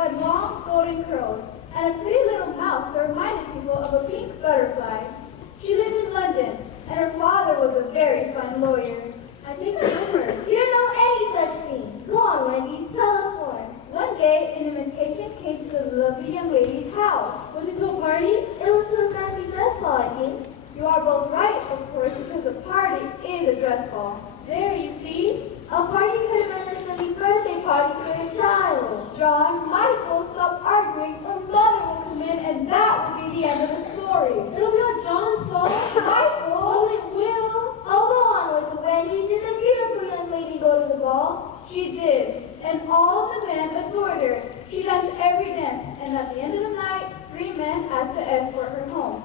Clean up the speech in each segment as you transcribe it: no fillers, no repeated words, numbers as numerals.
had long golden curls and a pretty little mouth that reminded people of a pink butterfly. She lived in London, and her father was a very fine lawyer. I think I know her. You don't know any such thing. Go on, Wendy. Tell us more. One day, an invitation came to the lovely young lady's house. Was it to a party? It was to a fancy dress ball, I think. You are both right, of course, because a party is a dress ball. There, you see? A party could have been a silly birthday party for your child. John, Michael, stop arguing, or Mother will come in, and that will be the end of the story. It'll be all John's fault. Michael! Oh, it will. Oh, go on with it, Wendy. Did the beautiful young lady go to the ball? She did, and all the men adored her. She danced every dance, and at the end of the night, 3 men asked to escort her home.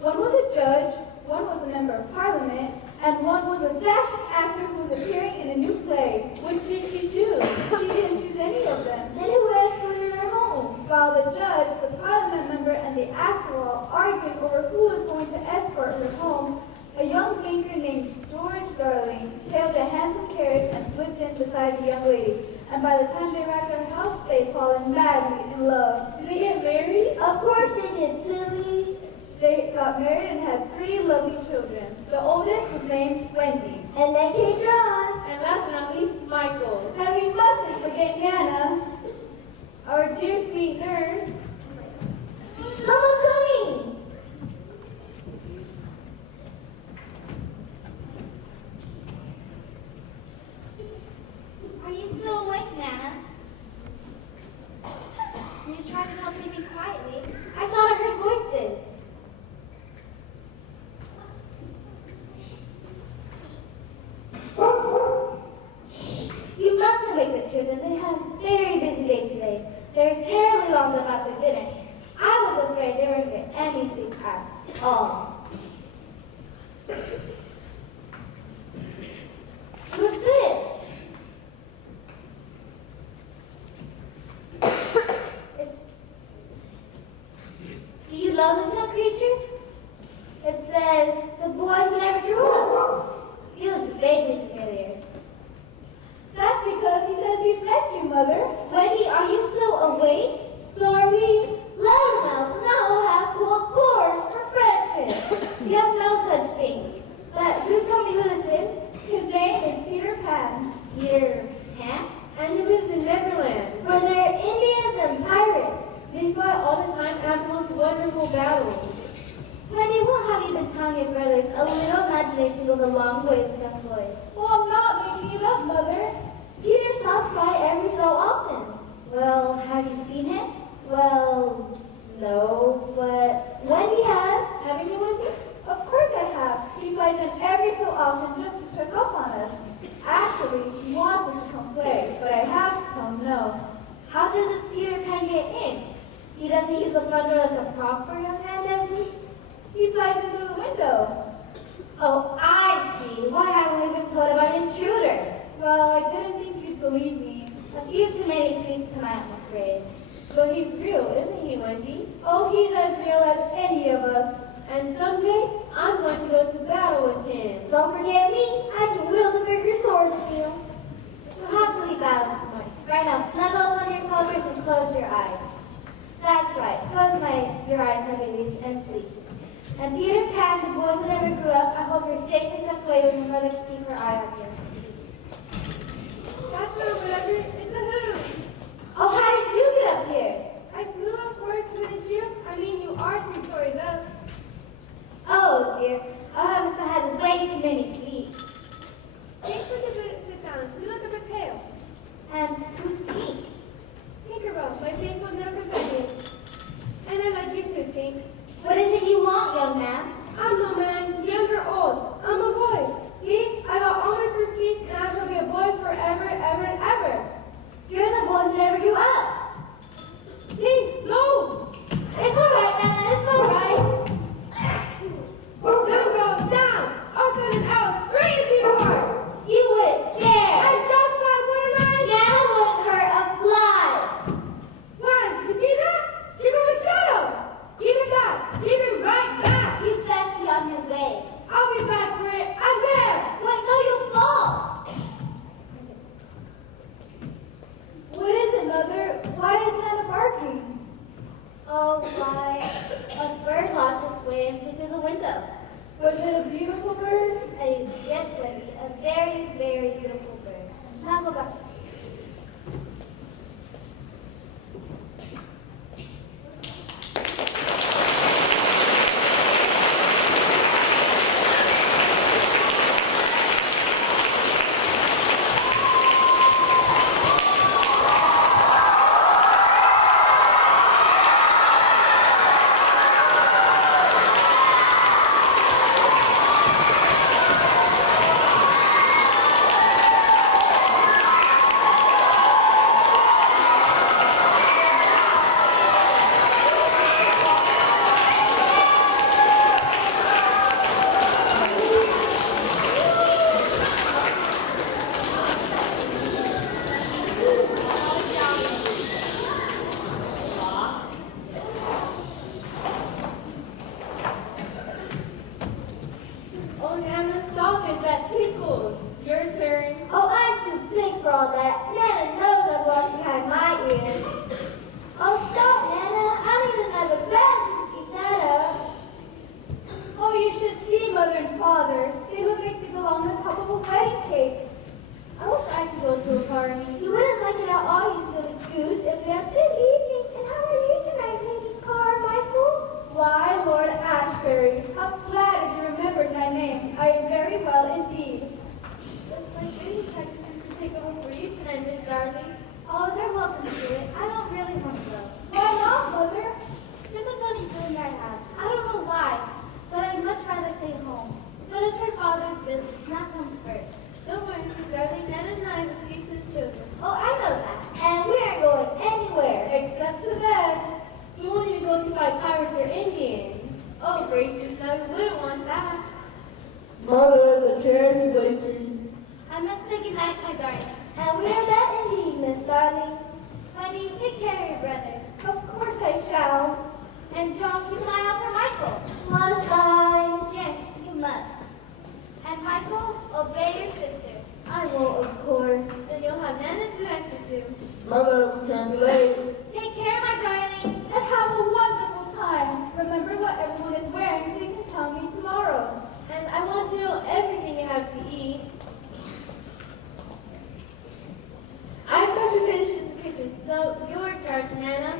One was a judge, one was a member of parliament, and one was a dashing actor who was appearing in a new play. Which did she choose? She didn't choose any of them. Then who escorted her home? While the judge, the parliament member, and the actor were all arguing over who was going to escort her home, a young banker named George Darling hailed a handsome carriage and slipped in beside the young lady. And by the time they arrived at her house, they'd fallen madly in love. Did they get married? Of course they did, silly. They got married and had 3 lovely children. The oldest was named Wendy. And then came John. And last but not least, Michael. And we mustn't forget Nana. Our dear sweet nurse. Someone's coming. Are you still awake, Nana? You tried to tell me quietly. I thought I heard voices. You mustn't wake the children. They had a very busy day today. They're terribly lost about their dinner. I was afraid they weren't getting any sleep at all. What's this? Do you love this young creature? It says, the boy who never grew up. He looks vaguely familiar. That's because he says he's met you, Mother. Wendy, are you still awake? So are we. Loudmouth, now we'll have pulled porridge for breakfast. You have no such thing. But do tell me who this is. His name is Peter Pan. Peter Pan? And he lives in Neverland. Where there are Indians and pirates. They fight all the time and have the most wonderful battles. Wendy, what have you been telling your brothers? A little imagination goes a long way with young boys. Well, I'm not making it up, Mother. Peter stops by every so often. Well, have you seen him? Well, no, but Wendy has. Haven't you, Wendy? Of course I have. He flies in every so often just to check up on us. Actually, he wants us to come play, but I have to tell him no. How does this Peter Pan get in? He doesn't use the front door like a proper young man, does he? He flies in through the window. Oh, I see. Why haven't we been told about intruders? Well, I didn't think you'd believe me. A few too many sweets tonight, I'm afraid. But he's real, isn't he, Wendy? Oh, he's as real as any of us. And someday, I'm going to go to battle with him. Don't forget me. I can wield a bigger sword than you. You'll have to leave battle this morning. Right now, snuggle up on your covers and close your eyes. That's right. Close your eyes, my babies, and sleep. And Peter Pan, the boy who never grew up, I hope you're safely tucked away with your mother to keep her eye on you. That's not whatever. It's a hoot. Oh, how did you get up here? I flew upwards, didn't you? I mean, you are 3 stories up. Oh, dear. I must have had way too many sweets. Thanks for the bit sit down. You look a bit pale. And who's Tink? Tinkerbell, my faithful little companion. And I like you too, Tink. What is it you want, young man? I'm no man, young or old. I'm a boy. See, I got all my first teeth, and I shall be a boy forever, ever, and ever. You're the boy who never grew up. Was it a beautiful bird? Yes, Wendy, a very, very beautiful bird. Now go back to sleep. Oh, Nana, stop it. That tickles. Your turn. Oh, I'm too big for all that. Nana knows I've lost behind my ears. Oh, stop, Nana. I need another basket to keep that up. Oh, you should see Mother and Father. They look like they belong on top of a wedding cake. I wish I could go to a party. You wouldn't like it at all, you silly goose. If we have good evening. And how are you tonight, baby Carmichael? Why, Lord Ashbury, how flattered you remembered my name. I am very well indeed. Looks like baby practicing to take over for you tonight, Miss Darling. Oh, they're welcome to it. I don't really want to go. Why not, Mother? There's a funny feeling I have. I don't know why, but I'd much rather stay home. But it's her father's business, and that comes first. Don't worry, Miss Darling. Nana and I will see to the children. Oh, I know that. And we aren't going anywhere. Except to bed. We won't even go to fight pirates or Indians. Oh, gracious, no, we wouldn't want that. Mother, the carriage is waiting. I must say goodnight, my darling. And we are that indeed, Miss Darling. Wendy, take care of your brother. Of course I shall. And John, keep an eye out for Michael. Must I? Yes, you must. And Michael, obey your sister. I will, of course. Then you'll have Nana to answer to. Mother, we can't be late. Take care, my darling. And have a wonderful time. Remember what everyone is wearing so you can tell me tomorrow. And I want to know everything you have to eat. I've got to finish in the kitchen, so your charge, Nana.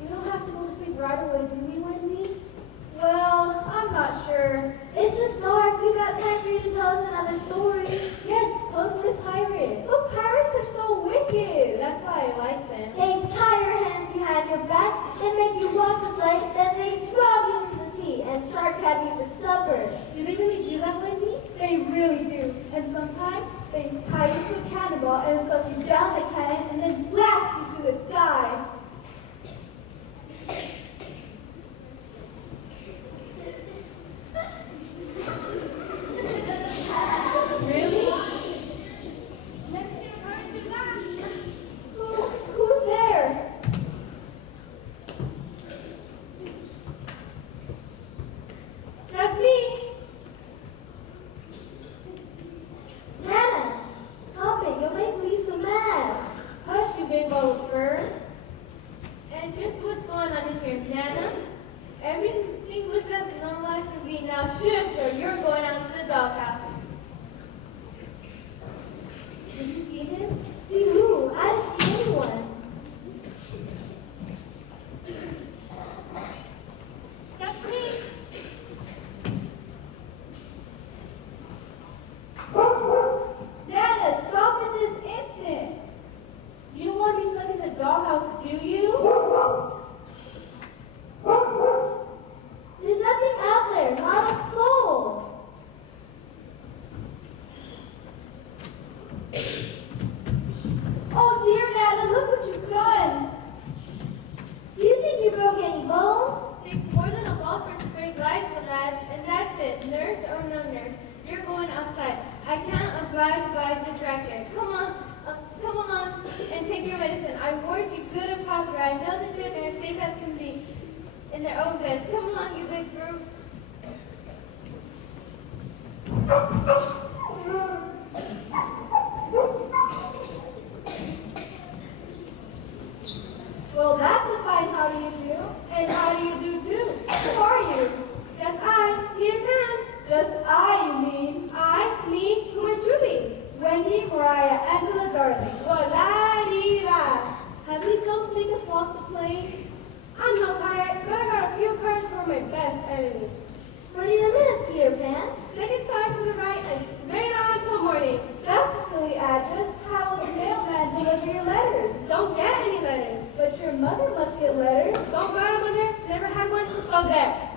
You don't have to go to sleep right away, do we, Wendy? Well, I'm not sure. It's just dark. We've got time for you to tell us another story. Yes, close with pirates. But pirates are so wicked. That's why I like them. They tie your hands behind your back, they make you walk the plank, then they drop you into the sea, and sharks have you for supper. Do they really do that, Wendy? They really do. And sometimes they tie you to a cannonball and stuff you down the cannon and then blast you through the sky. Really? Who's there? That's me. Nana, stop it. You'll make Lisa mad. Hush, you big ball of fur. And just what's going on in here, Nana? Everything looks as normal as can be. Now shush, or you're going out to the doghouse. Did you see him? See who? I didn't see anyone. That's me. Nana, stop at this instant. You don't want to be stuck in the doghouse, do you? There's nothing out there. Not a soul. Oh dear Nana, look what you've done. Do you think you broke any bones? Takes more than a ball for it to break life, lads, and that's it. Nurse or no nurse, you're going outside. I can't abide by this racket. Come on, come along and take your medicine. I warned you good and proper. I know the children are safe as can be in their own beds. Come along, you big brute. Well, that's a fire fine, how do you do? And how do you do too? Who are you? Just I, Peter Pan. Just I, you mean? I, me, who am truly? Wendy, Mariah, Angela, Darling. La-di-da. Have you come to make us walk the plank? I'm no pirate, but I got a few cards for my best enemy. Where do you live, Peter Pan? Second side to the right and straight on till morning. That's a silly address. How will the mailman deliver your letters? Don't get any letters. But your mother must get letters. Don't got a mother, never had one, so there.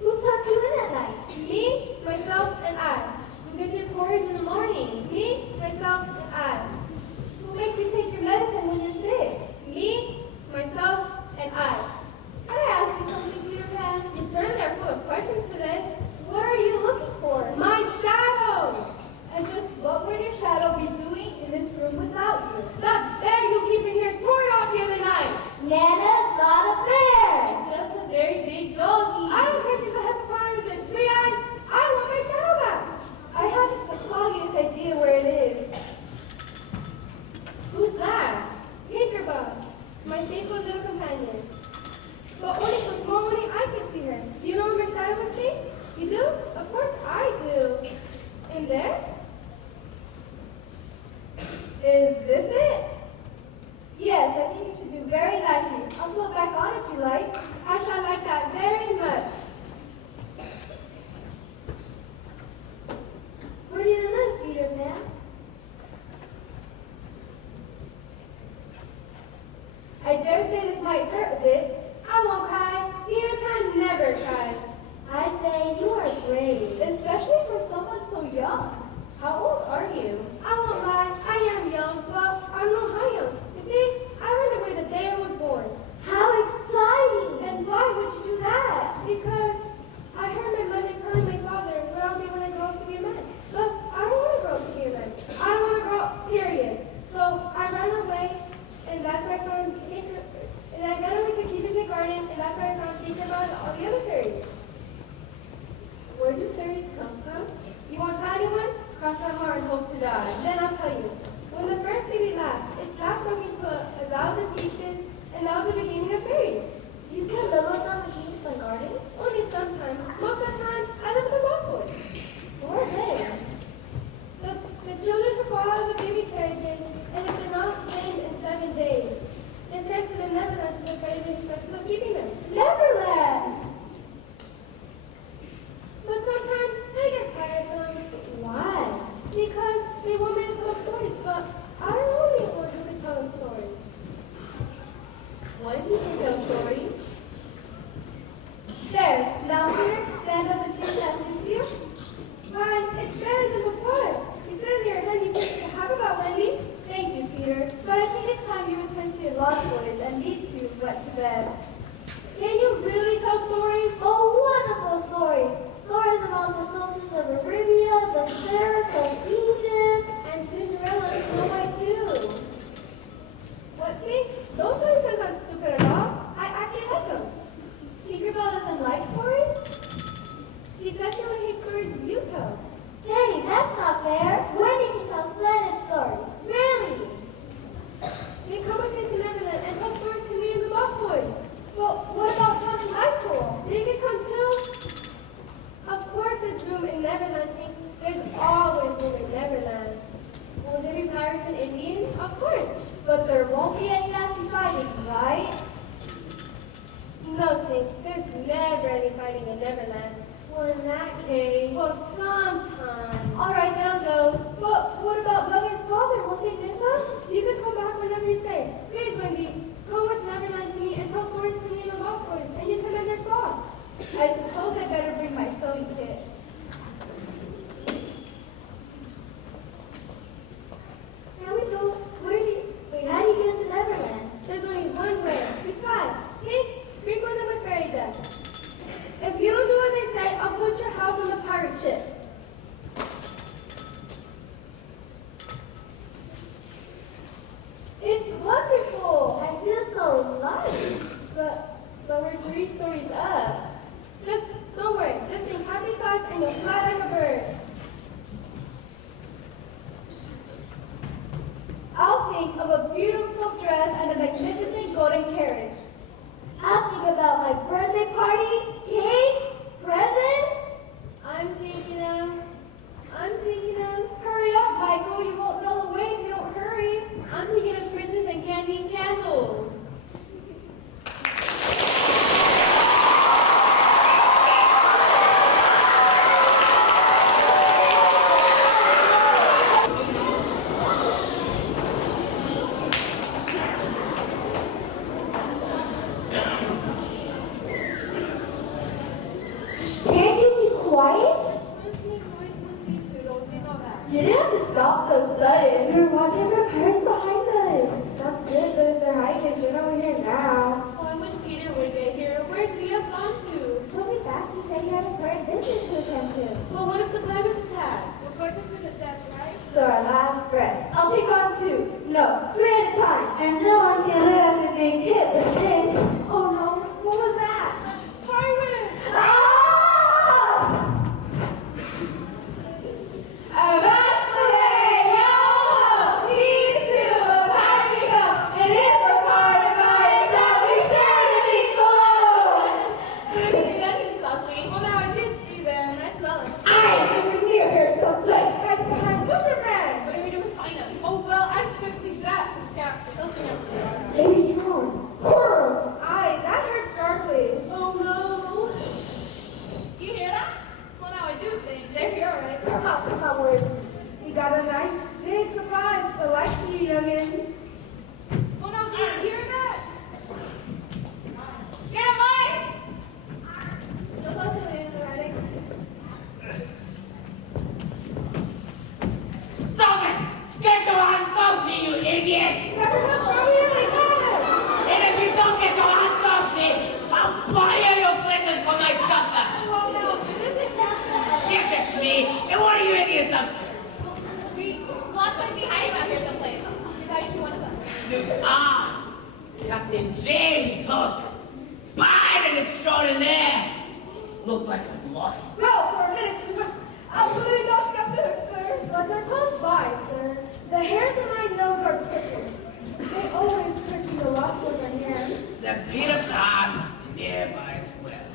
Who tucks you in at night? Me, myself, and I. Who gets your porridge in the morning? Me, myself, and I. Who makes you take your medicine when you're sick? Me, myself, and I. Can I ask you something, Peter Pan? You certainly are full of questions today. What are you looking for? My shadow! And just what would your shadow be doing in this room without you? That bear you keep in here tore it off the other night. Nana's not a bear. Just a very big doggy. I don't care if she's a hippopotamus and 3 eyes. I want my shadow back. I haven't the foggiest idea where it is. Who's that? Tinkerbell, my faithful little companion. But only so small only I can see her. Do you know where my shadow must be? You do? Of course I do. In there? Is this it? Yes, I think it should do very nicely. I'll sew it back on if you like. I shall like that very much. Where do you live, Peter Pan? I dare say this might hurt a bit. I won't cry. Peter Pan never cries. I say you are brave. Especially for someone so young. How old are you? I won't lie. I am young, but I don't know how young. You see, I ran away the day I was born. How exciting! And why would you do that? Because I heard my mother telling my father what I'll be when I grow up to be a man. But I don't want to grow up to be a man. I don't want to grow up, period. So I ran away, and that's where I found Tinker. And I ran away to keep in the garden, and that's where I found Tinkerbell and all the other fairies. Where do fairies come from? You want tiny one? Cross my heart and hope to die. Then I'll tell you. When the first baby laughed, its laugh broke into a thousand pieces, and that was the beginning of fairies. You still live with them in Kingston Gardens? Only sometimes. Most of the time, I live with the boss boys. Who are they? The children who fall out of the baby carriages, and if they're not trained in 7 days, they're sent to the Neverland to the fairies in expenses of keeping them. Neverland! But sometimes they get tiresome. Why? Because they want me to tell stories, but I don't know anyone who can tell them stories. When you can tell stories? There, now here, stand up and see if that suits you. Why, it's better than before. You certainly are handy to have about, Wendy. Thank you, Peter. But I think it's time you return to your lost boys and these two went to bed. Can you really tell stories? Oh, wonderful stories! Stories about the sultans of Arabia, the pharaohs of Egypt. And Cinderella and Snow White too. What, see? Those stories don't sound stupid at all. I actually like them. Tinkerbell doesn't like stories? She said she would hate stories you tell. Hey, that's not fair. Wendy can tell splendid stories. Really? Then come with me to Neverland and tell stories to me and the Boss Boys. Well, what about Tom and Michael? They can come too. Of course there's room in Neverland. See, there's always room in Neverland. Will there be pirates and Indians? Of course. But there won't be any nasty fighting, right? No, Tink, there's never any fighting in Neverland. Well, in that case... Well, sometimes. All right, then I'll go. But what about Mother and Father? Won't they miss us? You can come back whenever you say. Please, Wendy, come with Neverland to me and tell stories to me and the Boss Boys, and you can mend their socks. I suppose I better bring my sewing kit. Now we go. How do you get to Neverland? There's only one way. We fly. Tink, sprinkle them with fairy dust. If you don't do what they say, I'll put your house on the pirate ship. It's wonderful. I feel so light. But we're 3 stories up. Just don't worry. Just think happy thoughts and you'll fly like a bird. I'll think of a beautiful dress and a magnificent golden carriage. I'll think about my birthday party, cake, presents. I'm thinking of. Hurry up, Michael. You won't know the way if you don't hurry. I'm thinking of Christmas and candy and candles. Can't you be quiet? You didn't have to stop so sudden. We were watching for pirates behind us. That's good, but if they're hiding, they should over here now. Oh, I wish Peter would get here. Where's Peter gone to? He'll be back. He said he had important business to attend to. Well, what if the pirates attack? We're going to the steps, right? So our last breath. I'll take on 2. No, 3 at a time. And no one can live after being hit with this. Oh no, what was that? Pirates! Oh, now I did see them, and I smell them. Oh, well, I quickly that to the captain. Aye, that hurts darkly. Oh, no. Do you hear that? Well, now I do think. They're here, all right? Come on, word. We got a nice big surprise for life to you youngins. Well, now do you hear that? Get him, Mike! So close to the end of the writing. Stop it! Get your hands off me, you idiots! Everyone go here, we got it! And if you don't get your hands off me, I'll fire your present for my supper! Well, no, this isn't that. Yes, it's me! And what are you idiots up to? We lost might be hiding out here someplace. Did I see one of them? Ah! Captain James Hook! Pirate extraordinaire! Look like I'm lost. No, for a minute. Absolutely not got the hook, sir. But they're close by, sir. The hairs in my nose are twitching. They always twitch when the lost ones are near. The Peter Pan must be nearby as well.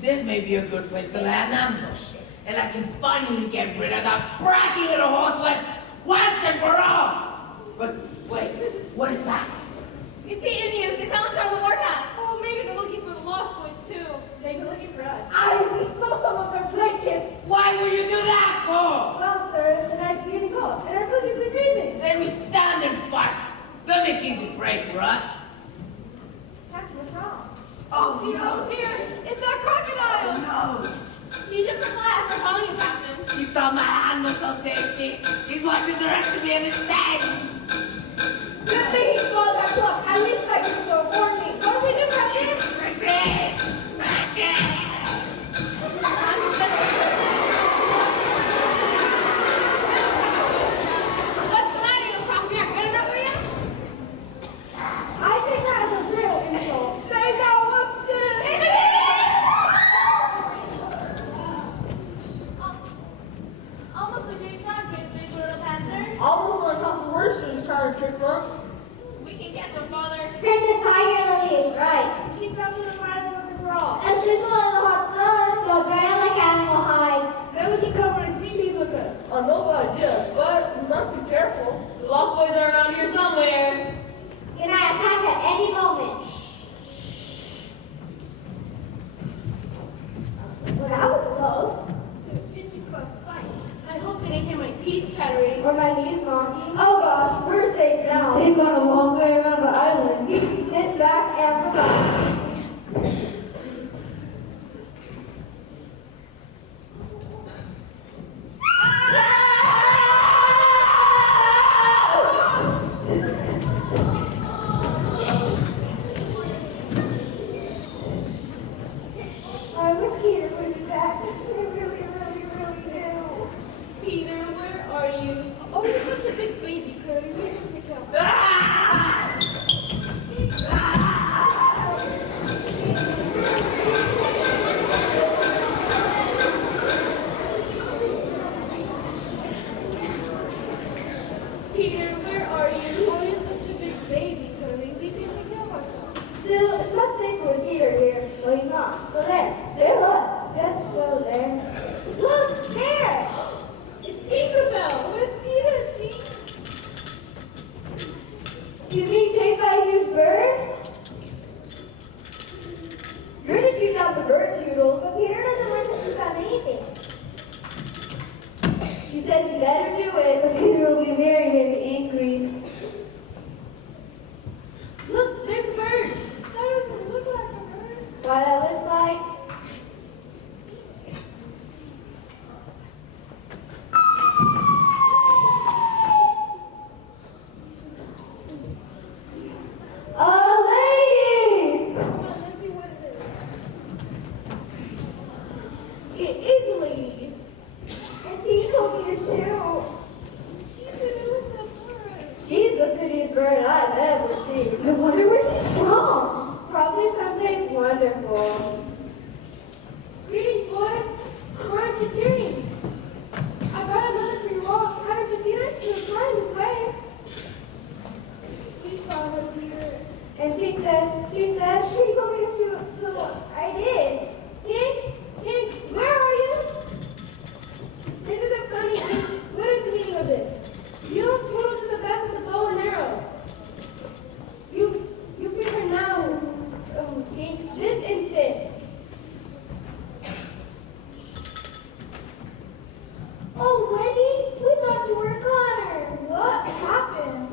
This may be a good place to lay an ambush, and I can finally get rid of that bratty little horsewhip once and for all! But wait, what is that? You see Indians, they tell us on the warpath. Oh, maybe they're looking for the lost boys, too. They were looking for us. We stole some of their blankets. Why would you do that for? Well, sir, the night's getting cold, and our cookies been freezing. Then we stand and fight. Don't make easy prey for us. Captain, what's wrong? Oh Dear, oh dear, it's that crocodile! no! You should be glad for calling you, Captain. You thought my hand was so tasty. He's watching the rest of me in his sense. Good thing he swallowed that clock. At least I can so warn me. What do we do, Captain? Retreat! Retreat! What's the matter, you crocodile? Good enough for you? I take that as a real insult. Say no, what's this? Almost a big shot, you big little panther. Almost like that's the worst thing trying to trick her. We can catch him, Father. Princess Tiger Lily is right. Keep capturing the fires looking for all. As people in the hot sun go bare like animal hides. Then we can cover our teepees with it. I know the idea, but we must be careful. The lost boys are around here somewhere. You might attack at any moment. Well, that was close. Itchy close fight. I hope they didn't hear my teeth chattering. Or my knees knocking. Oh gosh, we're safe now. They've gone a long way around the island. You can sit back and relax. I wish Peter would be back. I really do. Peter, where are you? Oh, you're such a big baby, Curly. We need to take care of him. Ah! He's being chased by a huge bird? You're to shoot out the bird, Toodles. But Peter doesn't like to shoot out anything. She says you better do it, but Peter will be very, very angry. Look, there's a bird. That doesn't look like a bird. Why that looks like? A lady! Come on, let's see what it is. It is a lady. And he told me to shoot. She's the prettiest bird I've ever seen. I wonder where she's from. Probably someplace wonderful. Greetings, boys. Where aren't you cheering? I brought another for your wall. Haven't you seen it? She was flying this way. She saw her Peter. And she said, He told me to shoot, so I did. King, where are you? This isn't funny. What is the meaning of this? You Poodle to the best with the bow and arrow. You fear her now, King. This instant. Oh, Wendy, we thought you were a goner. what happened?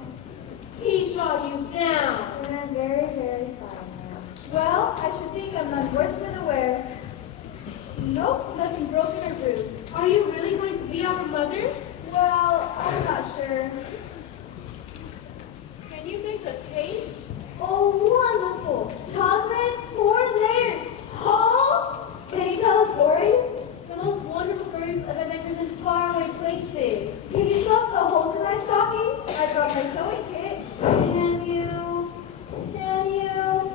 He shot you down. And I'm very, very sorry now. Well, I should think I'm none worse for the wear. Nope, nothing broken or bruised. Are you really going to be our mother? Well, I'm not sure. Can you make a cake? Oh, wonderful. Chocolate, 4 layers, tall. Can you tell us stories? The most wonderful birds of adventures in faraway places. Can you stop the holes in my stockings? I brought my sewing kit. Can you?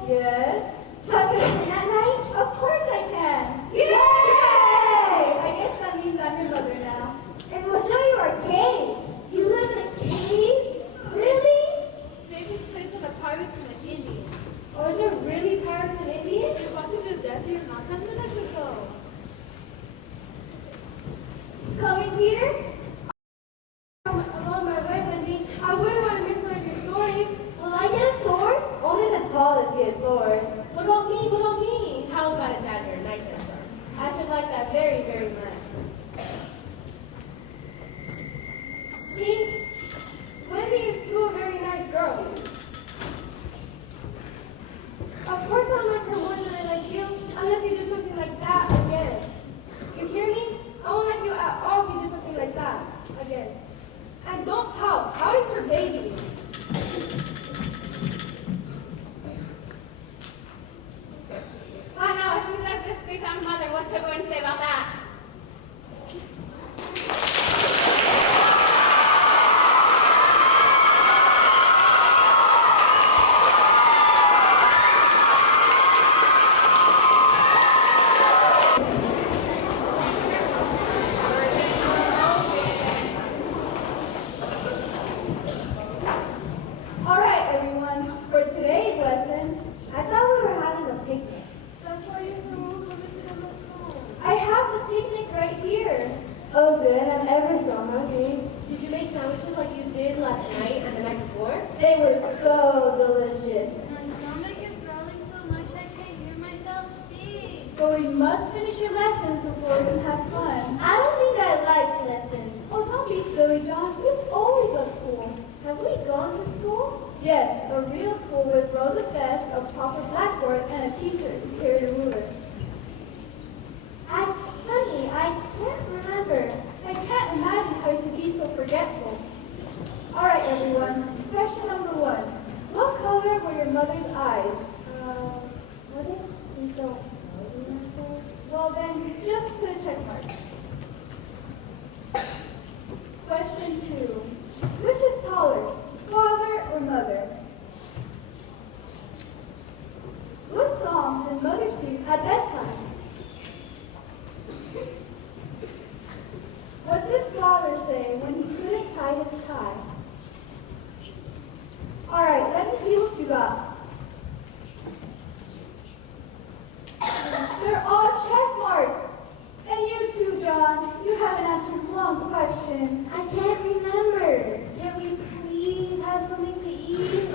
Yes. Tuck it in at night? Of course I can. Yay! I guess that means I'm your mother now. And we'll show you our cave. You live in a cave? Really? Safest place for the pirates and the Indians. Are there really pirates and Indians? They want to do that here not 10 minutes ago. Coming, Peter? Along my way, Wendy, I wouldn't want to miss one of your stories. Will I get a sword? Only the tallest get swords. What about me? What about me? How about a dagger? Nice and sharp. I should like that very, very much. King, Wendy is too a very nice girl. Of course I'll like her more than I like you, unless you do something like that again. You hear me? I won't like you at all if you do something like that again. And don't pout. Pouting's for babies. I know, as soon as it's become mother, what's her going to say about that? All right, everyone. For today's lesson, I thought we were having a picnic. That's why you're so rude to visit on the phone. I have the picnic right here. Oh, good. I'm ever so hungry. Did you make sandwiches like you did last night and the night before? They were so delicious. My stomach is growling so much I can't hear myself speak. But we must finish your lessons before we can have fun. I don't think I like lessons. Oh, don't be silly, John. You've always loved school. Have we gone to school? Yes, a real school with rows of desks, a proper blackboard, and a teacher who carried a ruler. Honey, I can't remember. I can't imagine how you could be so forgetful. All right, everyone. Question number 1. What color were your mother's eyes? What if we don't know the answer? Well, then, just put a check mark. Question 2. Which is taller, father or mother? What song did mother sing at bedtime? What did father say when he couldn't tie his tie? All right, let me see what you got. They're all check marks. And you too, John. You haven't answered one question. I can't remember. Can we please have something to eat?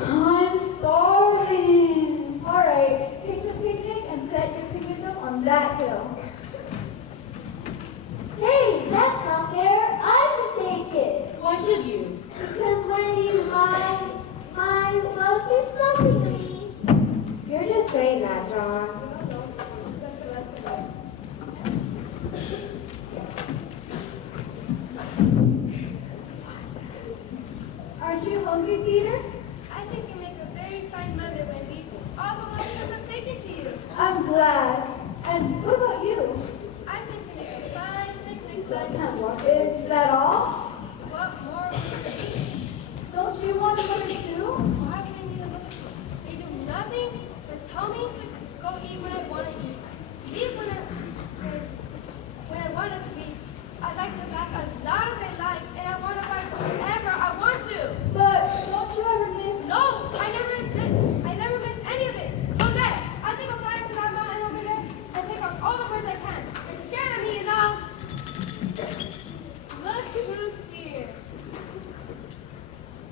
saying that, John? Aren't you hungry, Peter? I think you make a very fine mother, Wendy. All the lessons I'm taking to you. I'm glad. And what about you? I think you make a fine picnic lunch. Is that all? What more would there be? Don't you want a mother too? Why would I need a mother? They do nothing but tell me to go eat when I want to eat, sleep when I want to sleep. I like to laugh as loud as I like, and I want to fight whenever I want to. But don't you ever miss... No, I never miss any of it. So there, I think I'll fly up to that mountain over there and pick up all the birds I can. You're scared of me, you know. Look who's here.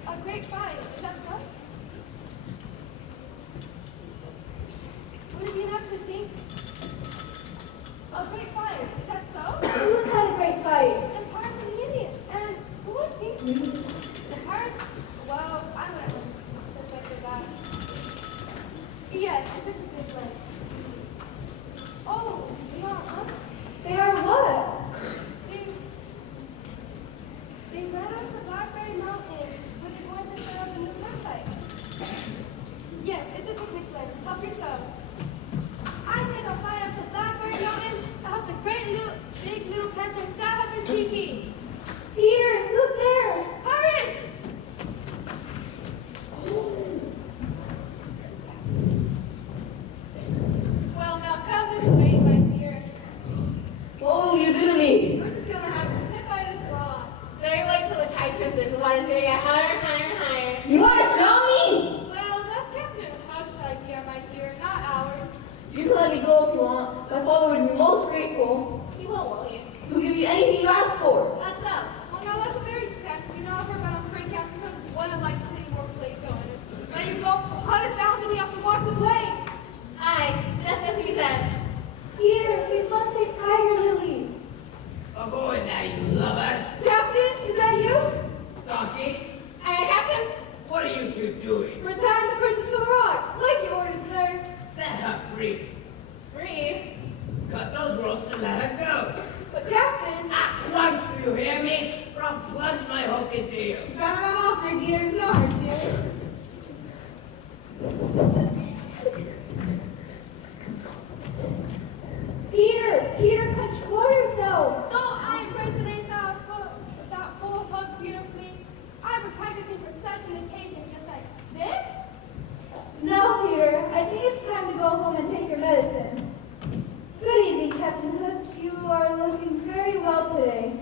A great fire, is that so? Would it be enough to think? A great fire, is that so? Who's had a great fight? The pirates and the Indians. And who would think? The pirates? Well, I would have suspected that. Yes, this is a good one. Oh, you know, huh? They are what? They ran up to Blackberry Mountain where they're going to set up a new campsite. Yes, it's a picnic lunch. Help yourself. I think I'll fly up to Blackberry Mountain and help the big little campsite set up a tiki. Peter, look there! Pirates! Well, now come this way, my dear. What will you do to me? We're just gonna have to sit by this rock. Very late till the tide comes in. The water's gonna get higher and higher and higher. You want to drown me? Well, that's Captain Huck's idea, my dear, not ours. You can let me go if you want. My father would be most grateful. He will, won't he? He'll give you anything you ask for. That's up. Well, now that's very exact. You know, I've heard about a friend Captain Huck one I'd like to see more play going. Let you go 100,000 we have to walk the play. Aye, just as we said. Peter, we must take Tiger Lily. Ahoy there, you lovers. Captain, is that you? Stocky, Aye, Captain. what are you two doing? We're tying the princess to the rock, like you ordered, sir. Let her free. Breathe. Cut those ropes and let her go. But Captain, At once, do you hear me? Or I'll plunge my hook into you. you gotta run off, my dear. No hurt, dear. Peter, control yourself. Don't I impersonate that full hug beautifully? I've been practicing for such an occasion, just like this. No, Peter, I think it's time to go home and take your medicine. Good evening, Captain Hook. You are looking very well today.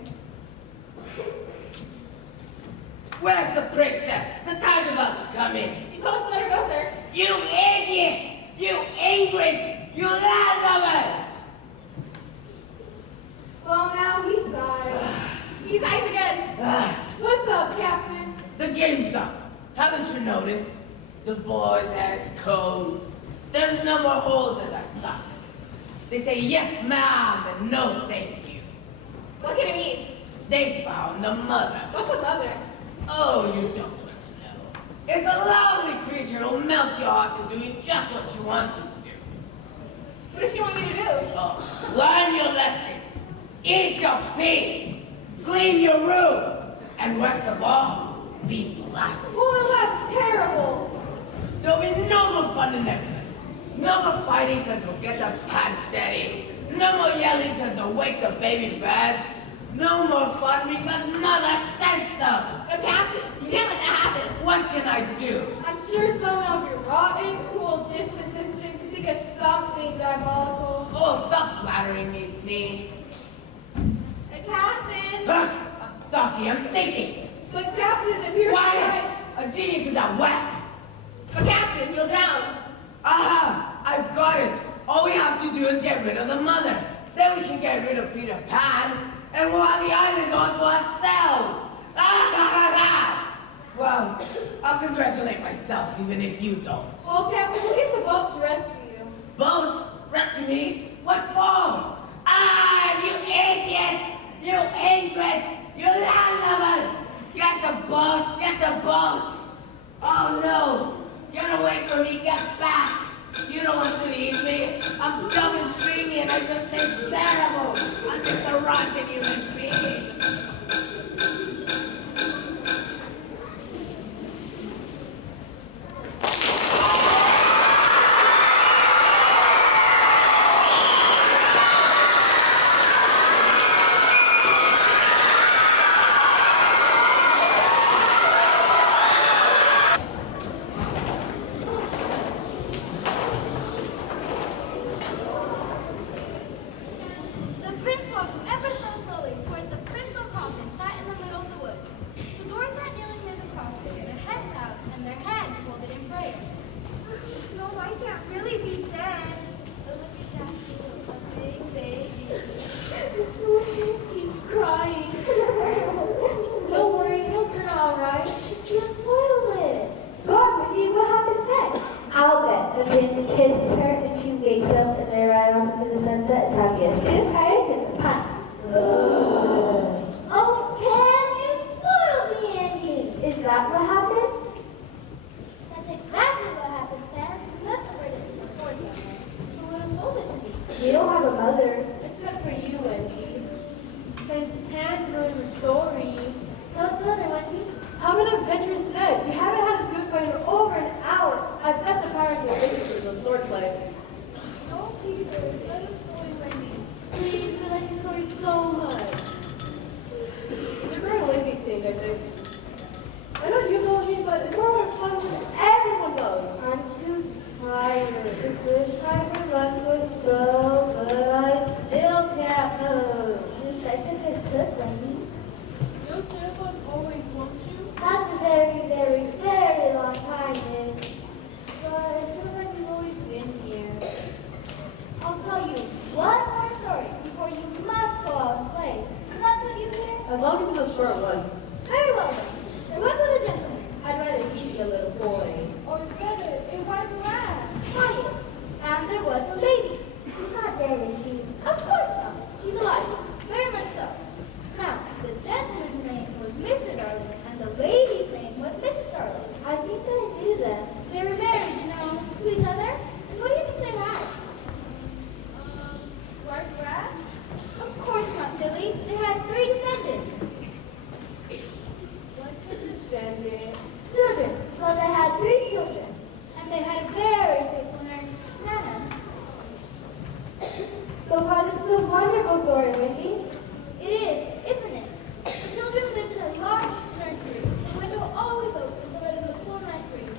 Where's the princess? The tide's about to come in. You told us to let her go, sir. You idiot! You Ingrid! You landlubbers! Well, now he sighs. He's eyes again. What's up, Captain? The game's up. Haven't you noticed? The boys has code. There's no more holes in their socks. They say yes, ma'am, and no, thank you. What can it mean? They found the mother. What's a mother? Oh, you don't want to know. It's a lovely creature who'll melt your heart into doing just what she wants you to do. What does she want you to do? Oh, learn your lessons. Eat your peas. Clean your room. And worst of all, be polite. Well, that's terrible. There'll be no more fun in everything. No more fighting because we'll get the pants steady. No more yelling because they'll wake the baby birds. No more fun because mother said so. But Captain, you can't let that happen. What can I do? I'm sure someone of your rotten, cruel disposition could think of something diabolical. Oh, stop flattering me, Smee. Captain! Hush! Stocky, I'm thinking. But Captain, if you're Quiet! A genius is a whack. But Captain, you'll drown. Aha! I've got it. All we have to do is get rid of the mother. Then we can get rid of Peter Pan, and we'll have the island all to ourselves. Well, I'll congratulate myself, even if you don't. Well, Captain, we'll get the boat to rescue you. Boat? Rescue me? What for? Ah, you idiot! You ingrates! You landlubbers! Get the boat! Get the boat! Oh no! Get away from me! Get back! You don't want to the The prince kisses her and she wakes up and they ride off into the sunset as happy as two pirates in the pine. Oh, Pam, you spoiled the ending. Is that what happened? That's exactly what happened, Sam. You must have heard it before, young man. Who would have told it to me? You don't have a mother. Except for you, Wendy. Since Pan's ruined the story. How's mother, Wendy? Have an adventurous day. We haven't had a good fight in over an hour. I've bet the pirates will take you for some swordplay. No, Peter. Let us go in, Wendy. Please, we like the story so much. You're very lazy, Tink, I think. I know you know me, but it's more fun when everyone does. I'm too tired. The fish fry for lunch was so good, I still can't move. You're such a good cook, Wendy. You'll serve us always, won't you? That's a very, very, very long time, Miss. But it feels like we've always been here. I'll tell you one more story before you must go out and play. Is that what you hear? As long as it's a short one. Very well then. There was a gentleman. I'd rather he be a little boy. Or better, in white grass. Quiet. And there was a lady. She's not dead, is she? Of course not. She's alive. Very much so. Now, the gentleman's name was Mr. Darling, and the lady's name was Mrs. Darling. I think I knew them. They were married, you know, to each other. And what do you think they had? White grass? Of course not, silly. They had 3 descendants. What's a descendant? Children. So they had 3 children. And they had a very faithful nurse, Nana. So far, this is a wonderful story, Wendy. It is, isn't it? The children lived in a large nursery. The window always open to let in the cool night breeze.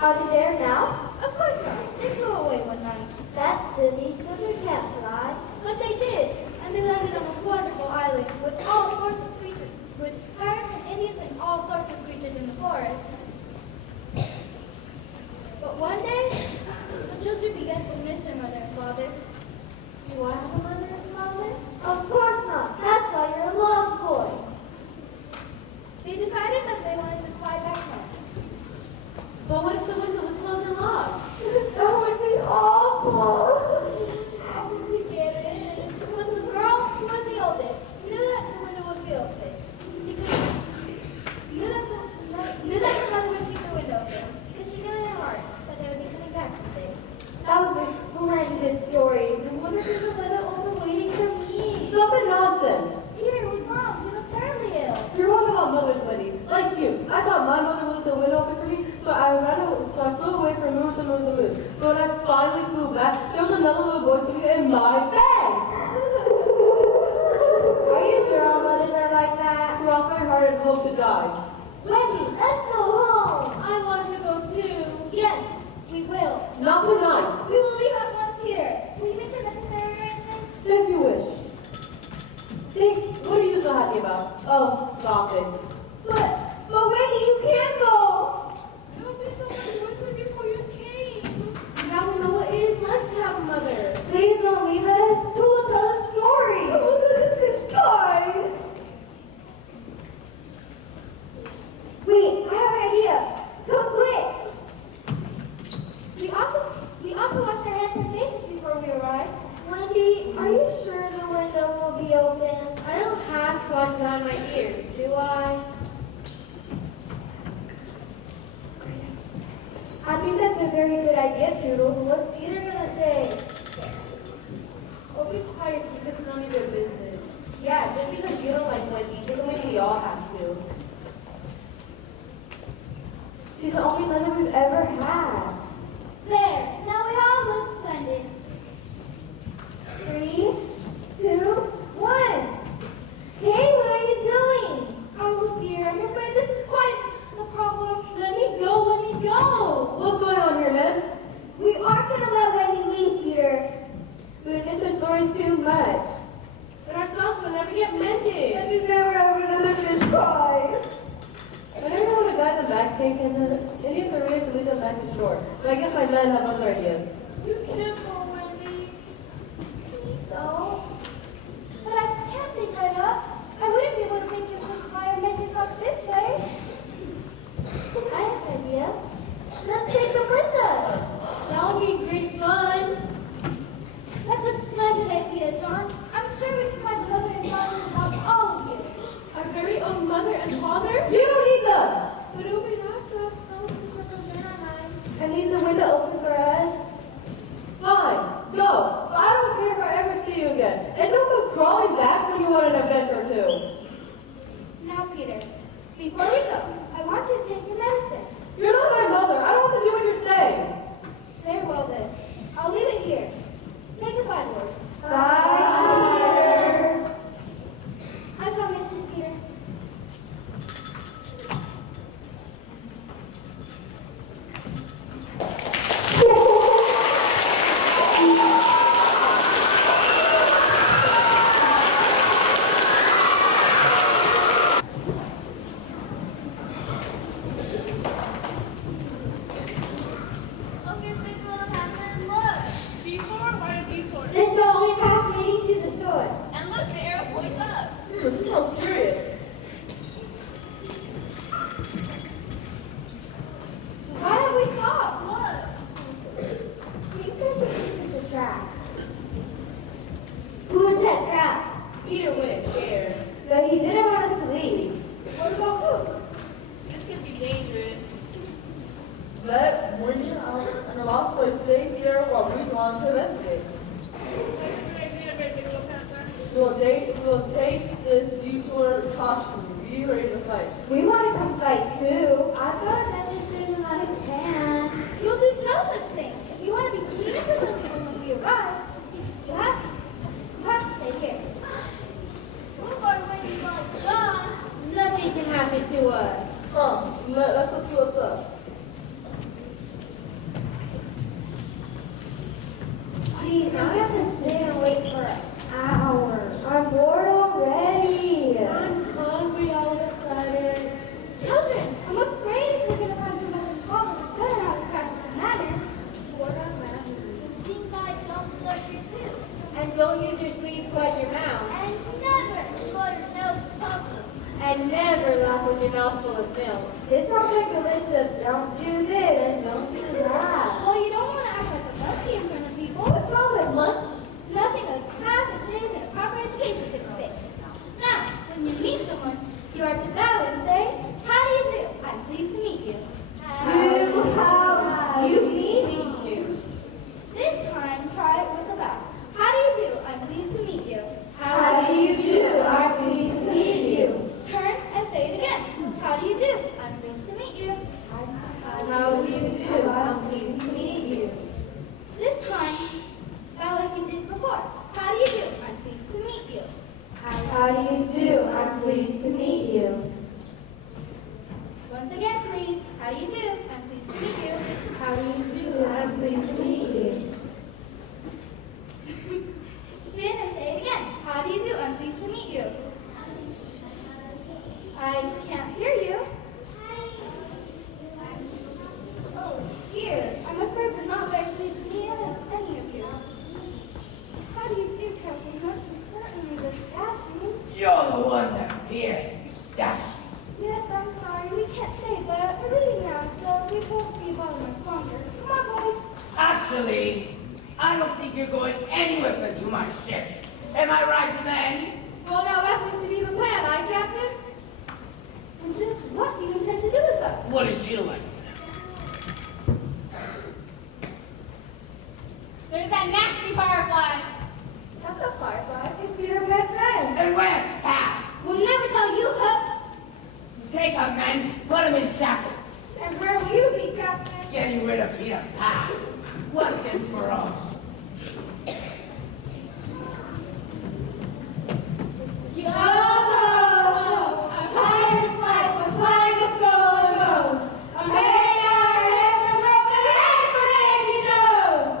Are they there now? Of course not. They flew away one night. That's silly. Children can't fly. But they did. And they landed on a wonderful island with all sorts of creatures, with pirates and Indians and all sorts of creatures in the forest. But one day, the children began to miss their mother and father. Do I have a mother and father? Of course not. That's why you're a lost boy. They decided that they wanted to fly back home. But what if the window was closed and locked? That would be awful. How did you get in? It was the girl who was the oldest. Knew that the window would be open. Because knew that her mother would keep the window open. Because she knew in her heart that they would be coming back someday. That was a splendid story. No wonder there's a window open waiting for me. Stop the nonsense. Peter, what's wrong? You look terribly ill. You're wrong about mothers, Wendy. Like you. I thought my mother would leave the window open for me, so I flew away for moons and moons and moons. But when I finally flew back, there was another little boy sitting in my bed. Are you sure all mothers are like that? Cross my heart and hope to die. Wendy, let's go home. I want to go too. Yes, we will. Not tonight, We will leave at once, Peter. Will you make the necessary arrangements? if you wish. Tink, what are you so happy about? Oh, stop it. But Wendy, you can't go. There will be so much winter before you came. Now we know what it is like to have a mother. Please don't leave us. Who will tell the story? Oh, look at this guys. Wait, I have an idea. Come quick. We ought to wash our hands and faces before we arrive. Wendy, are you sure the window will be open? I don't have to wash behind my ears, do I? I think that's a very good idea, Toodles. What's Peter gonna say? Oh, be quiet, because it's none of your business. Yeah, just because you don't like Wendy doesn't mean we all have to. She's the only mother we've ever had. There. Now we all look splendid. 3, 2, 1. Hey, what are you doing? Oh dear, I'm afraid this is quite the problem. Let me go, let me go! What's going on here, Ned? We aren't gonna let Wendy leave, Peter. We would miss her stories too much. But our songs will never get mended. And you never have another fish pie. Whenever I want to guide them back, Tink, and the Indians are ready to lead them back to shore. But I guess my men have other ideas. You can't go, Wendy. Please don't. But I can't stay tied up. I wouldn't be able to make you push fire and make it up this way. I have an idea. Let's take them with us. That would be mother and father? You don't need them! But it'll be nice to have someone to represent our mind. I need the window open for us. Fine, go. But I don't care if I ever see you again. And don't go crawling back when you want an adventure or two. Now, Peter, before we go, I want you to take your medicine. You're not my mother. I don't want to do what you're saying. Very well then. I'll leave it here. Say goodbye, boys. Bye, Peter. I shall miss you, Peter. Okay, big little hammer, look. Detour? Why a detour? This is the only path leading to the shore. And look, the arrow points up. This smells curious. Why don't we stop? Look. He said she was a trap. Who is that trap? Peter wouldn't care. But he didn't want us to leave. What about food? This could be dangerous. Let's bring you out and allow us to stay here while we go on to investigate. We will take this detour cautiously. Be ready to fight. We want to come fight too. I've got a message in my hand. You'll do no such thing. If you want to be clean and listening when we arrive, you have to stay here. Nothing can happen to us. Come, let's go see what's up. Geez, now we have to sit and wait for hours. I'm bored already. I'm hungry all of a sudden. Children, I'm afraid we're going to find some other problems. Better not crack the matter. Seems like don't slip your suit. And don't use your sleeves to wipe your mouth. And never blow your nose in public. And never laugh with your mouth full of milk. This sounds like a list of don't do this and don't do that. Well, you don't want to act like a monkey in front of people. What's wrong with monkeys? Nothing a half a shave and a proper education can fix. Now, when you meet someone, you are to bow and say, how do you do? I'm pleased to meet you. How you meet you. This time, try it with a bow. How do you do? I'm pleased to meet you. How do you do? I'm pleased to meet you. Turn and say it again. How do you do? I'm pleased to meet you. How do you do? I'm pleased to meet you. This time, bow like you did before. How do you do? I'm pleased to meet you. How do you do? I'm pleased to meet you. Once again, please. How do you do? I'm pleased to meet you. How do you do? I'm pleased to meet you. Spin and say it again. How do you do? I'm pleased to meet you. I can't hear you. Oh, dear. I'm afraid we're not very pleased to meet any of you. How do you do, Captain Hook? You certainly look dashing. You're the one that appears dashing. Yes, I'm sorry. We can't stay, but we're leaving now, so we won't be bothered much longer. Come on, boys. Actually, I don't think you're going anywhere but to my ship. Am I right, men? Well, now that seems to be the plan, aye, Captain? And just what do you intend to do with us? Wouldn't you like? There's that nasty firefly. That's not Firefly. It's Peter Pan's friend. And where's Pat? We'll never tell you, Hook. Take him, men. Put him in shackles. And where will you be, Captain? Getting rid of Peter Pat. Once and for all. Yo ho ho! A pirate's life, a flag is stolen goes. A man our heads are broken heads for Navy Joe.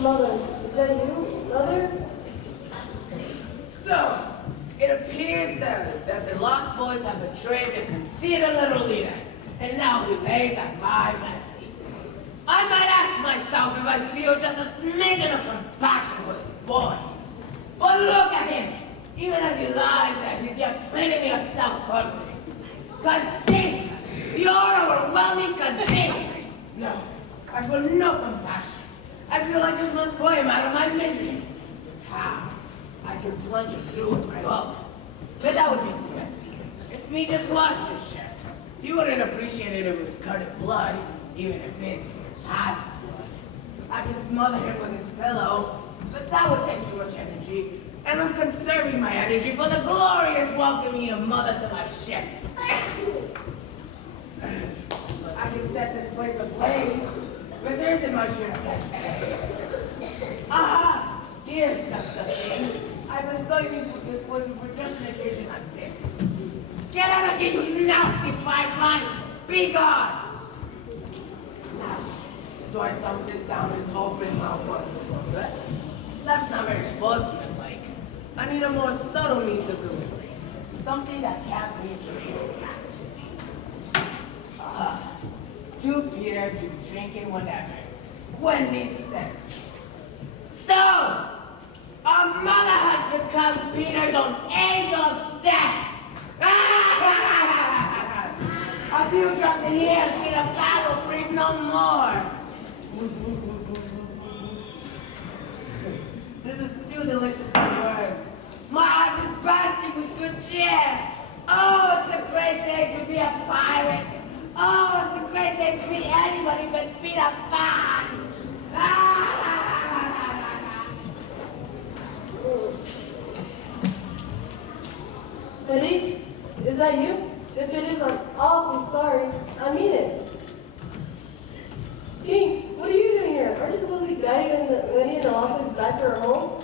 Mother, is that you? Mother? So, it appears that the Lost Boys have betrayed their conceited little leader, and now he lays at my mercy. I might ask myself if I feel just a smidgen of compassion for this boy. But look at him! Even as he lies there, he's the epitome of self-confidence. Conceit! Pure, overwhelming conceit! No, I feel no compassion. I feel I just must pull him out of my misery. How? I can plunge him through with my hook. But that would be too messy. It's me just lost his shirt. He wouldn't appreciate it if it was covered in blood, even if it had blood. I could smother him with his pillow, but that would take too much energy. And I'm conserving my energy for the glorious welcoming of mother to my ship. I can set this place ablaze, but there isn't much here to catch. Aha! Here's just the thing. I've been saving for this poison for just an occasion like this. Get out of here, you nasty firefly! Be gone! Now, do I dump this down his open mouth once? That's not very sportsmanlike. I need a more subtle means of delivery. Something that can't be traced back to me. To Peter to drinking whatever. Wendy says. So, our mother has become Peter's own angel of death. A few drops in here, Peter Pan will breathe no more. This is too delicious for words. My heart is bursting with good cheer. Oh, it's a great day to be a pirate. Oh, it's a great day to be anybody but Peter Pan. Betty, is that you? If it is, I'm awfully sorry. I mean it. King, what are you doing here? Aren't you supposed to be guiding Wendy and the Lost back to her home?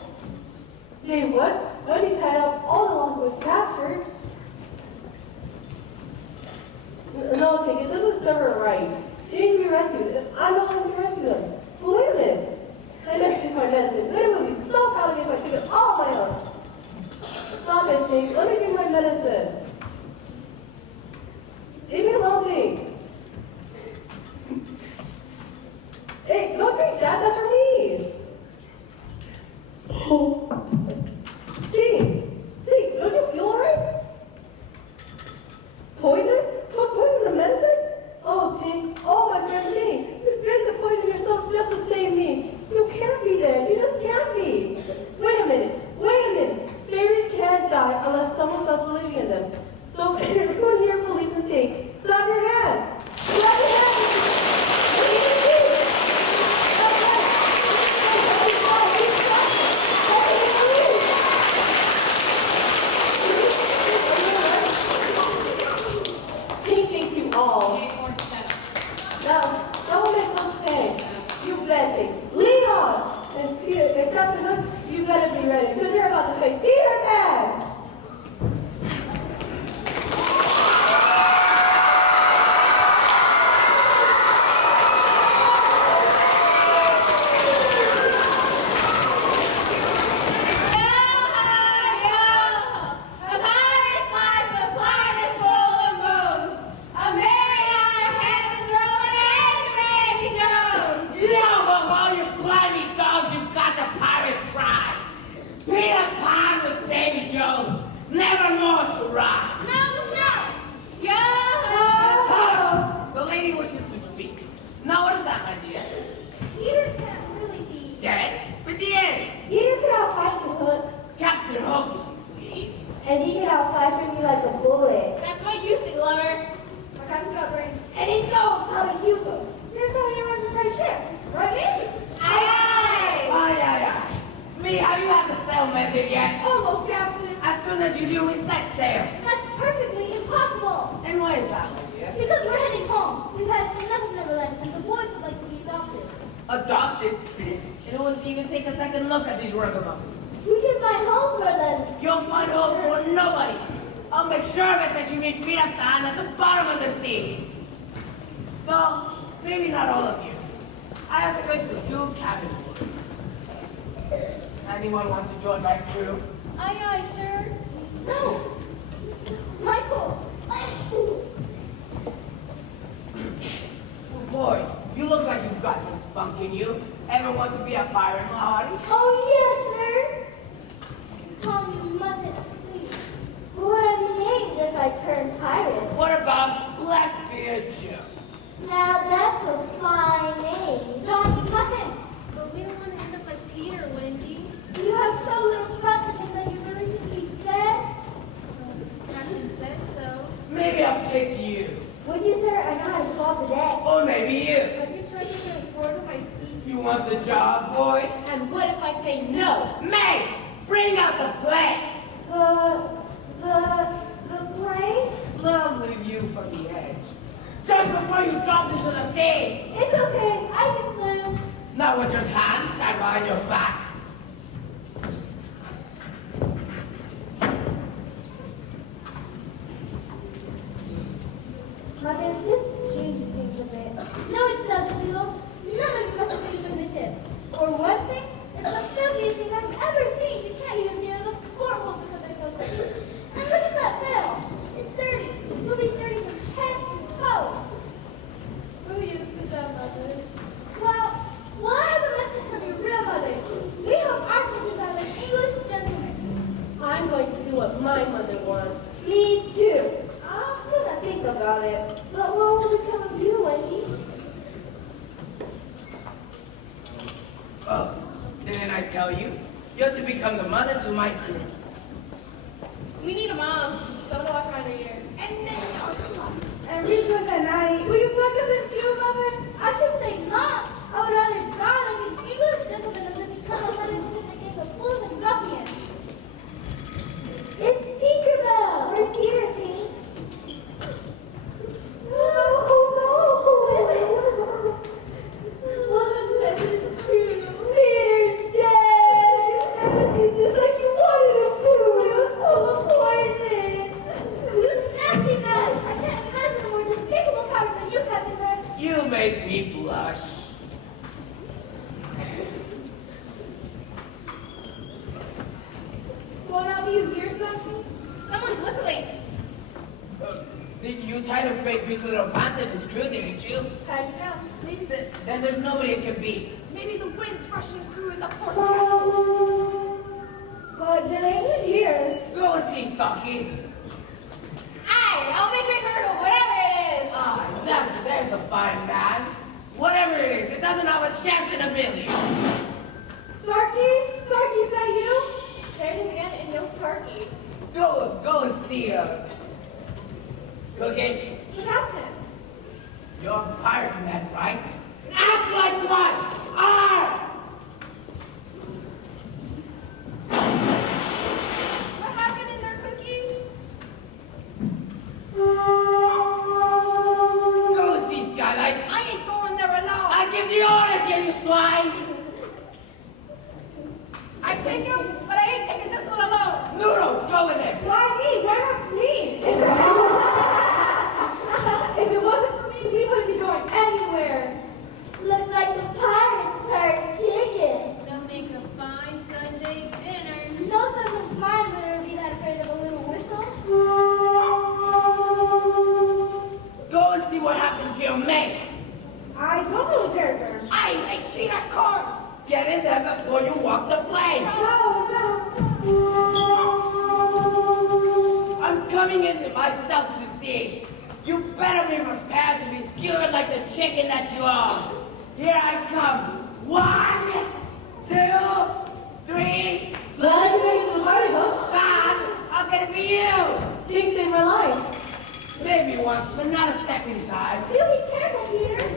Dave, what? Wendy tied up all the Lost captured. No, King, it doesn't serve her right. They need to be rescued. I'm not going to rescue them. But wait a minute. I never took my medicine. Wendy would be so proud of me if I took it all my own. Stop it, King. Let me drink my medicine. Leave me alone, King. Hey, don't drink that. That's for me. Steve, don't you feel alright? Poison? Took poison the medicine? Oh, Ting. Oh, my friend Ting. You drank the poison yourself just to save me. You can't be there. You just can't be. Wait a minute. Fairies can't die unless someone starts believing in them. So if everyone here believes in Ting, clap your hands. Clap your hands. Believe in Ting. Clap your hands. Ting thinks you all. Now, that will make one thing. You bet Ting. Lead on. And Captain Hook, you better be ready, because you're about to face Peter Pan! Adopted? It wouldn't even take a second look at these ragamuffins. We can find hope for them. You'll find hope for nobody. I'll make sure of it that you meet Peter Pan at the bottom of the sea. Well, maybe not all of you. I have space for 2 cabin boys. Anyone want to join my crew? Aye, aye, sir. No. Michael. Oh boy, you look like you've got some spunk in you. Ever want to be a pirate, my hearty? Oh, yes, sir. Dear Joe. Now that's a fine name. John, you mustn't. But we don't want to end up like Peter, Wendy. You have so little trust in him that you really think he's dead? Captain said so. Maybe I'll pick you. Would you, sir? I know how to swap the deck. Or maybe you. Have you tried to get a sword with my teeth? You want the job, boy? And what if I say no? Mate, bring out the plane. The plane? Lovely view from the edge. Just before you drop into the sea. It's okay. I can swim. Not with your hands tied behind your back. Mother, this changes things a bit. No, it doesn't, Doodle. None of you must have been in the ship. For one thing, it's the filthiest thing I've ever seen. You can't even get in the porthole because they're so dirty. And look at that sail. It's dirty. You'll be dirty from head to toe. Who used to that, Mother? Well, I have a message from your real mother. We hope our children are like English gentlemen. I'm going to do what my mother wants. Me too. I'm gonna think about it. But what will become of you, Wendy? Oh, didn't I tell you? You're to become the mother to my crew. We need a mom. So do I find her ears. And then our sons. And Rico's and I. Will you fuck us in too, Mother? I should say not. I would rather die like an English gentleman than become a mother to a gang of fools and ruffians. It's Tinkerbell. Where's Peter, Tink? Mother says it's true. Peter's dead. Everything just like you wanted him to. It was full of poison. You nasty man. I can't imagine a more despicable coward than you, Captain Red. You make me blush. One of you hear something? Someone's whistling. You tied a great big little panther to his crew, didn't you? Tied down. Then there's nobody it can be. Maybe the wind's rushing through in the force. But there ain't one here. Go and see, Stocky. Aye, I'll make it hurt or whatever it is. Ah, there's a fine man. Whatever it is, it doesn't have a chance in a million. Starkey? Starkey, is that you? There it is again, and no Starkey. Go and see him. Cookie, What happened? you're a pirate man, right? Act like one! Arr! What happened in there, Cookie? Go and see Skylight. I ain't going there alone. I give the orders here, you swine! I take him, but I ain't taking this one alone. Noodles, go with him! Why me? Why not me? If it wasn't for me, we wouldn't be going anywhere. Looks like the pirates start chicken. They'll make a fine Sunday dinner. No sense of mine would ever be that afraid of a little whistle. Go and see what happened to your mate. I don't know the character. I cheat at cards. Get in there before you walk the plank. No. I'm coming in myself to see. You better be prepared to be skewered like the chicken that you are. Here I come. 1, 2, 3. Glad you made it to the party, huh? Bam! How can it be you? King saved my life. Maybe once, but not a second time. You be careful, Peter.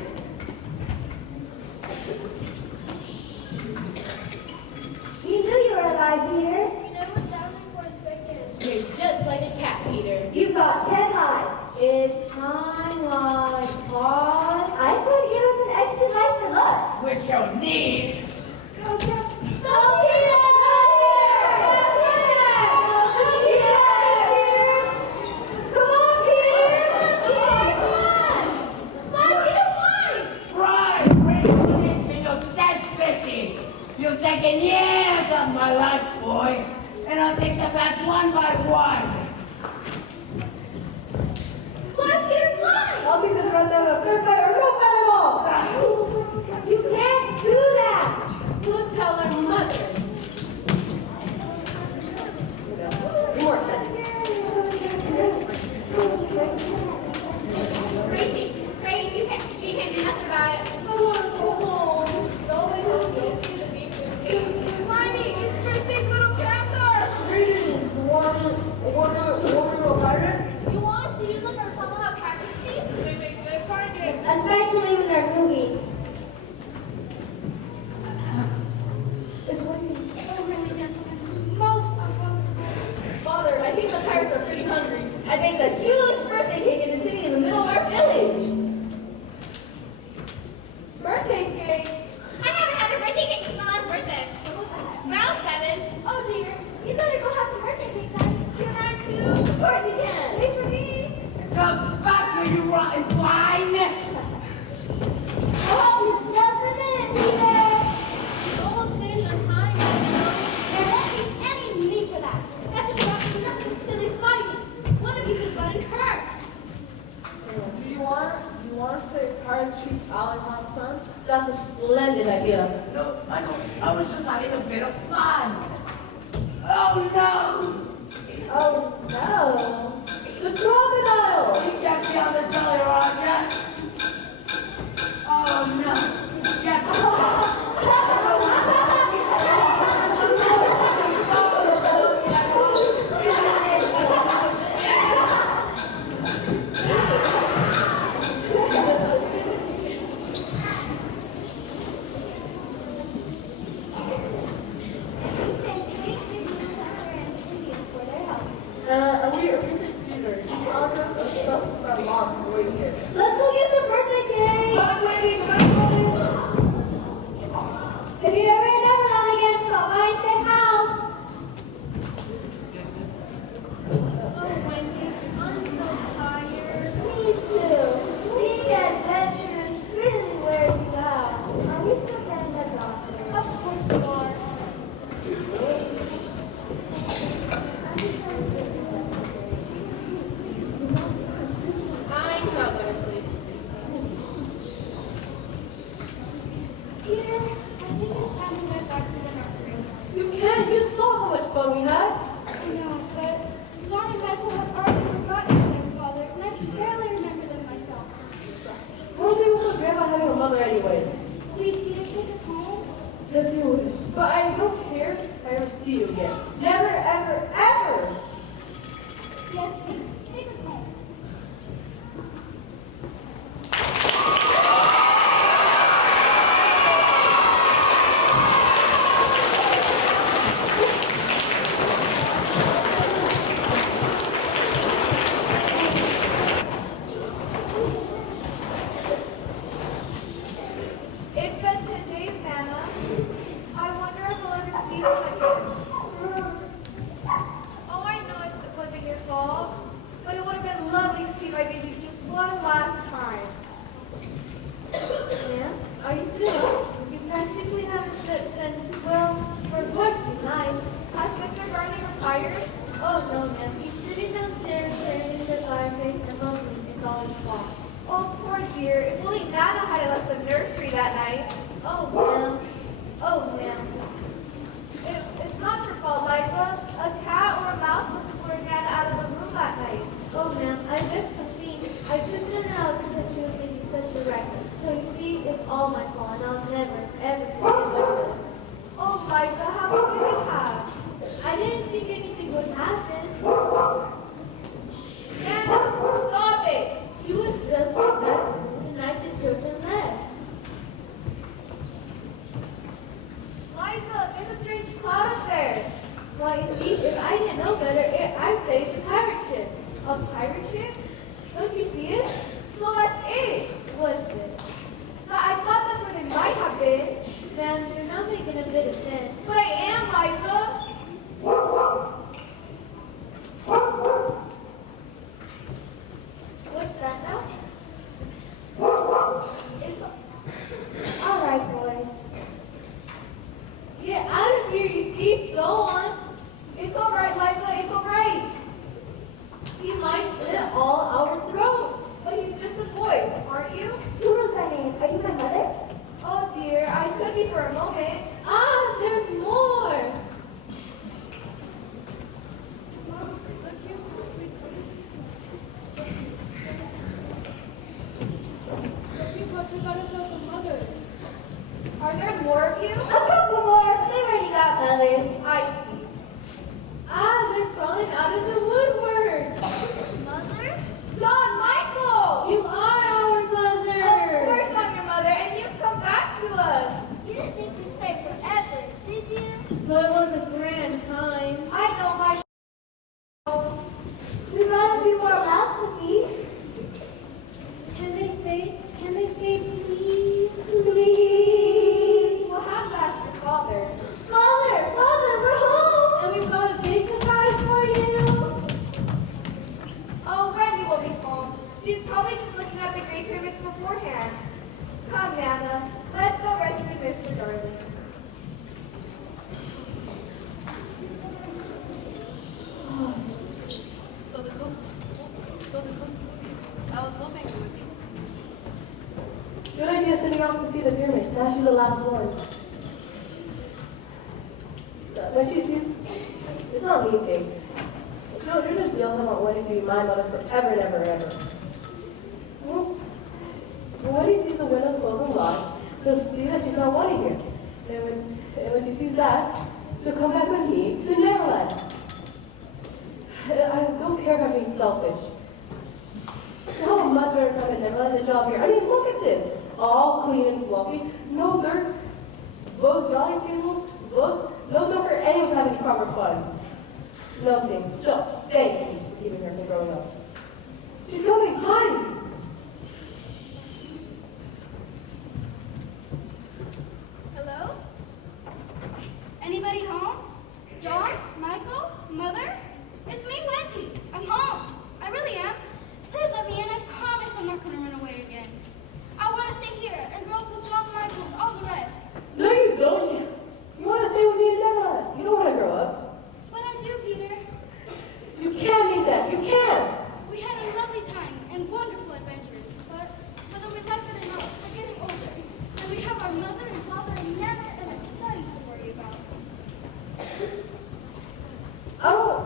You knew you were alive, Peter. You never doubted for a second. You're just like a cat, Peter. You've got 10 lives. It's time like pause. I thought you had an extra life for luck. Which you'll need. Go, Peter! You've taken years of my life, boy, and I'll take them back one by one. I'll take this right down a fair fight or no fight at all. You can't do that. We'll tell our mothers. Gracie, swine! Oh, just a minute, Peter. It's almost finished on time, you know. There won't be any need for that. That's just about nothing silly fighting. One of you could have gotten hurt. Do you want to play hard chief Allen's son? That's a splendid idea. No, I know. I was just having a bit of fun. Oh no! Oh, no. The crocodile! You kept me on the Jolly Roger. Oh no! Get Are we Peter? I'll just our mom waiting here. Let's go get some birthday cake. If you ever in Neverland again, stop by and say how. Oh, Wendy, I'm so tired. Me too. Being adventurous really wears you out. Are we still getting the doctor? Of course you are. I'm not going to sleep. Peter, I think it's time we went back to the nursery. You can't. You saw how much fun we had. I know, but John and Michael have already forgotten their father, and I can barely remember them myself. Rosie was so grandma having a mother anyways. Please, Peter, take us home. If you wish. But I don't care if I ever see you again. Never, ever, ever! Yes, please, take us home. It's been 10 days, Nana. I wonder if we'll ever see this again. Oh, I know it wasn't your fault, but it would have been lovely to see my babies just one last time. Ma'am, are you still up? You practically haven't slept since, well, for quite some night. Has Mr. Garney retired? Oh, no, ma'am. He's sitting downstairs staring into the fireplace and mumbling it's all his fault. Oh, poor dear. If only Nana had left the nursery that night. Oh, ma'am. Oh, ma'am. It's not your fault, Liza. A cat or a mouse must have lured Nana out of the room that night. Oh, ma'am, I just convened. I took her out because she was making such a racket. So you see, it's all my fault, and I'll never, ever forgive myself. Oh, Liza, how could you have? I didn't think anything would happen. Nana, stop it. She was just like that the night the children left. Liza, there's a strange cloud up there. Why, indeed, if I didn't know better, I'd say it's a pirate ship. A pirate ship? Don't you see it? So that's it. What's it? But I thought that's where they might have been. Ma'am, you're not making a bit of sense. But I am, Liza. What's that now? It's All right, boys. Get out of here, you thief. Go on. It's all right, Liza. It's all right. He might slit all our throats. But he's just a boy, aren't you? Who was my name? Are you my mother? Oh dear, I could be for a moment. Ah, there's more. Are there more of you? A couple more. They've already got mothers. I see. Ah, they're crawling out of the woodwork. Mother? John Michael! You are our mother. Of course I'm your mother, and you've come back to us. You didn't think we'd stay forever, did you? So it was a grand time. I know my. We brought a few more mouse cookies. Can they say please? Please. We'll have to ask your father. Father, we're home. And we've got a big surprise for you. beforehand. Come, Nana, let's go rescue Mr. Darling. I was hoping it would be. Good idea sending off to see the pyramids. Now she's the last one. When she sees, it's not me thing. You're just jealous about wanting to be my mother forever and ever and ever. Well, when he sees the window closed and locked, she'll see that she's not wanted here. And when she sees that, she'll come back with me to Neverland. I don't care if I'm being selfish. How a mother come to Neverland the job here? I mean, look at this. All clean and fluffy, no dirt, both drawing tables, books, no go for any of having proper fun. Nothing. So, thank you for keeping her from growing up. She's coming, hide! Hello? Anybody home? John? Michael? Mother? It's me, Wendy. I'm home. I really am. Please let me in. I promise I'm not going to run away again. I want to stay here and grow up with John, Michael, and all the rest. No, you don't. You want to stay with me in Neverland. You don't want to grow up. But I do, Peter. You can't mean that. You can't. We had a lovely time and wonderful adventures. But whether we like it or not, we're getting older. And we have our mother and father and Nana and our studies to worry about. I don't.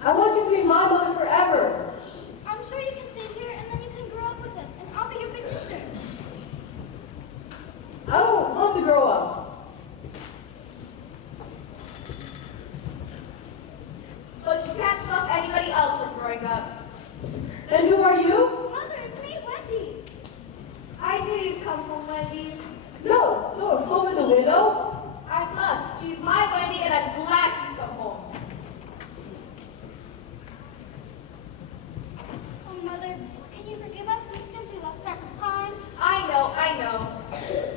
I want you to be my mother forever. I'm sure you can stay here and then you can grow up with us. And I'll be your big sister. I don't want to grow up. But you can't stop anybody else from growing up. And who are you? Mother, it's me, Wendy. I knew you'd come home, Wendy. No, open the window. I must. She's my Wendy, and I'm glad she's come home. Oh, Mother, can you forgive us? We simply lost track of time. I know.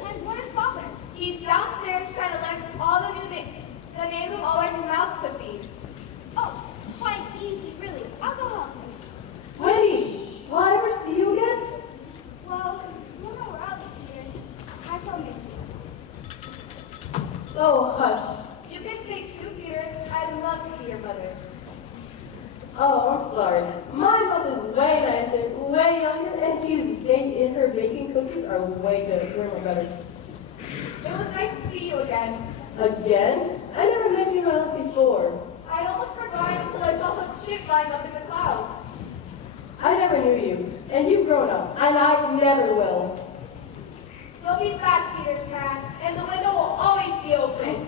And where's Father? He's downstairs trying to learn all the the names of all our new mouths to feed. Oh, it's quite easy, really. I'll go help him. Wendy, will I ever see you again? Well, you know where I'll be here. I shall miss you. Oh, hush. You can stay too, Peter. I'd love to be your mother. Oh, I'm sorry. My mother's way nicer, way younger, and her baking cookies are way good. Where are my brothers? It was nice to see you again. Again? I never met you in my life before. I'd almost forgotten until I saw some ship flying up in the clouds. I never knew you, and you've grown up, and I never will. You'll be back, Peter Pan, and the window will always be open.